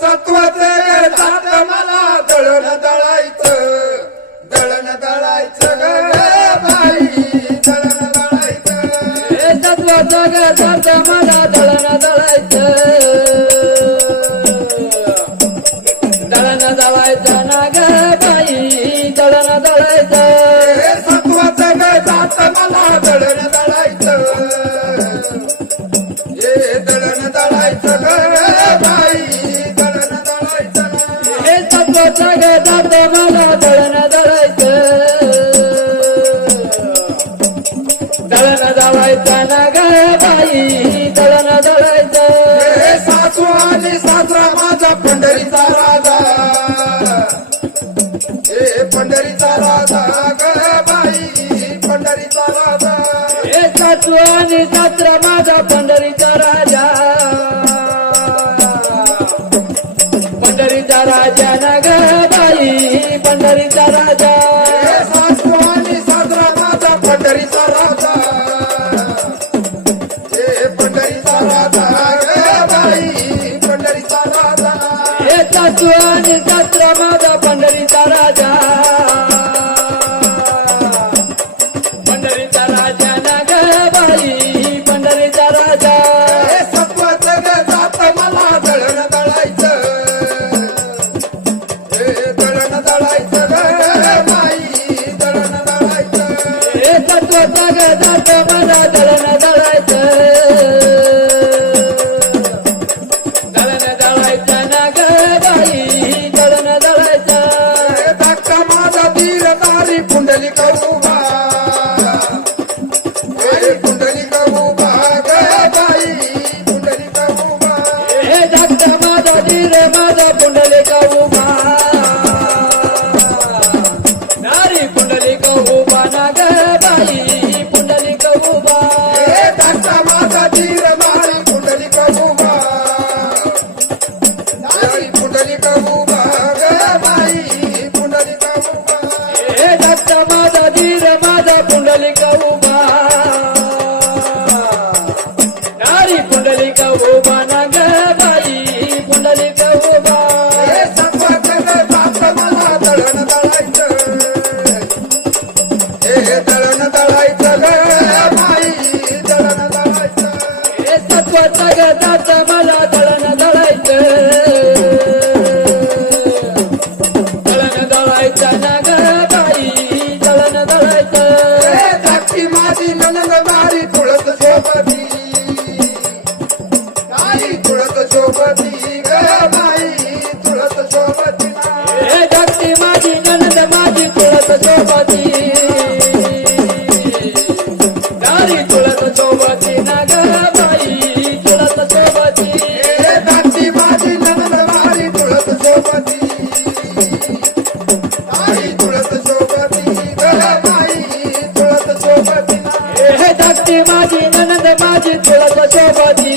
सत्वचे जात मला दळण दळायचं दळण दळायचं बाई दळण दळायचं. सत्वचं जात मला दळायचा ना बाई दळण दळायचा. सासू आली सासरा माझा पंढरीचा राजा. हे पंढरीचा राजा ग बाई पंढरीचा राजा. हे सासू आणि सासरा माझा पंढरीचा राजा. पंढरीचा राजा ना स्वामी तत्र माता पंढरीचा राजा Tira हे दळण दळायचं बाई दळण दळायचं हे तत्व जगदाच मला दळण दळायचं दळण दळायचं ना ग बाई दळण दळायचं हे धाकटी माझी ननंद बारी तुळस सोबती बाई तुळस सोबती chapati